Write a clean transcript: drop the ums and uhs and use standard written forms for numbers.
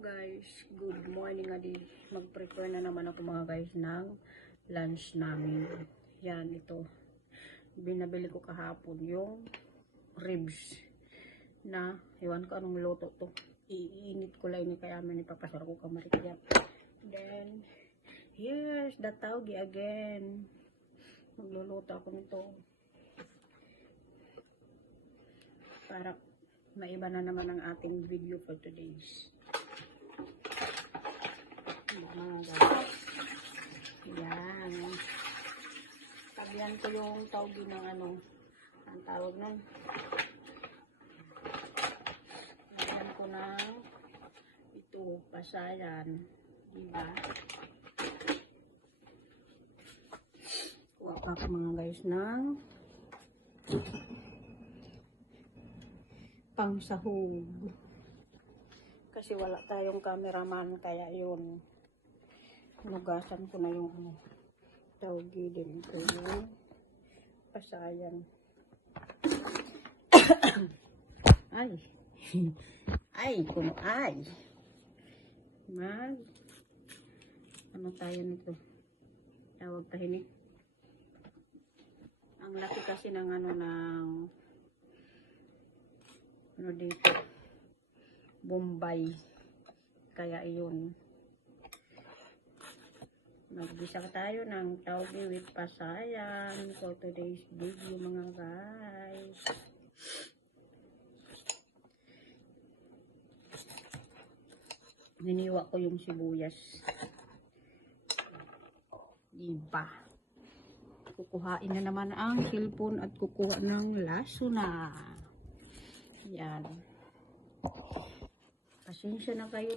guys, good morning adi. Mag-prepare na naman ako mga guys ng lunch namin. Yan, ito. Binabili ko kahapon yung ribs na, iwan ko anong luto to. Iinit ko lang ini kaya man ipapasar ko kamarikya. Then, here's the taugi again. Magluluto ako nito. Para maiba na naman ang ating video for today's. Mga guys. Yan. Tagyan ko yung taugi ng ano, ang tawag nun. Tagyan ko ng ito, pasayan. Diba? Kuha pa ako mga guys ng pang sahog. Kasi wala tayong cameraman kaya yun. Nugasan ko na yung ano, taugi din ko yung pasayan. Ay. Ay, kuno ay. Ano tayo nito? Tawag tayo ni. Ang laki kasi ng ano dito. Bombay. Kaya iyon. Magbisa tayo ng taugi with pasayan for today's video mga guys. Niniwa ko yung sibuyas. Diba? Kukuhain na naman ang cellphone at kukuha ng laso na. Yan. Pasensya na kayo.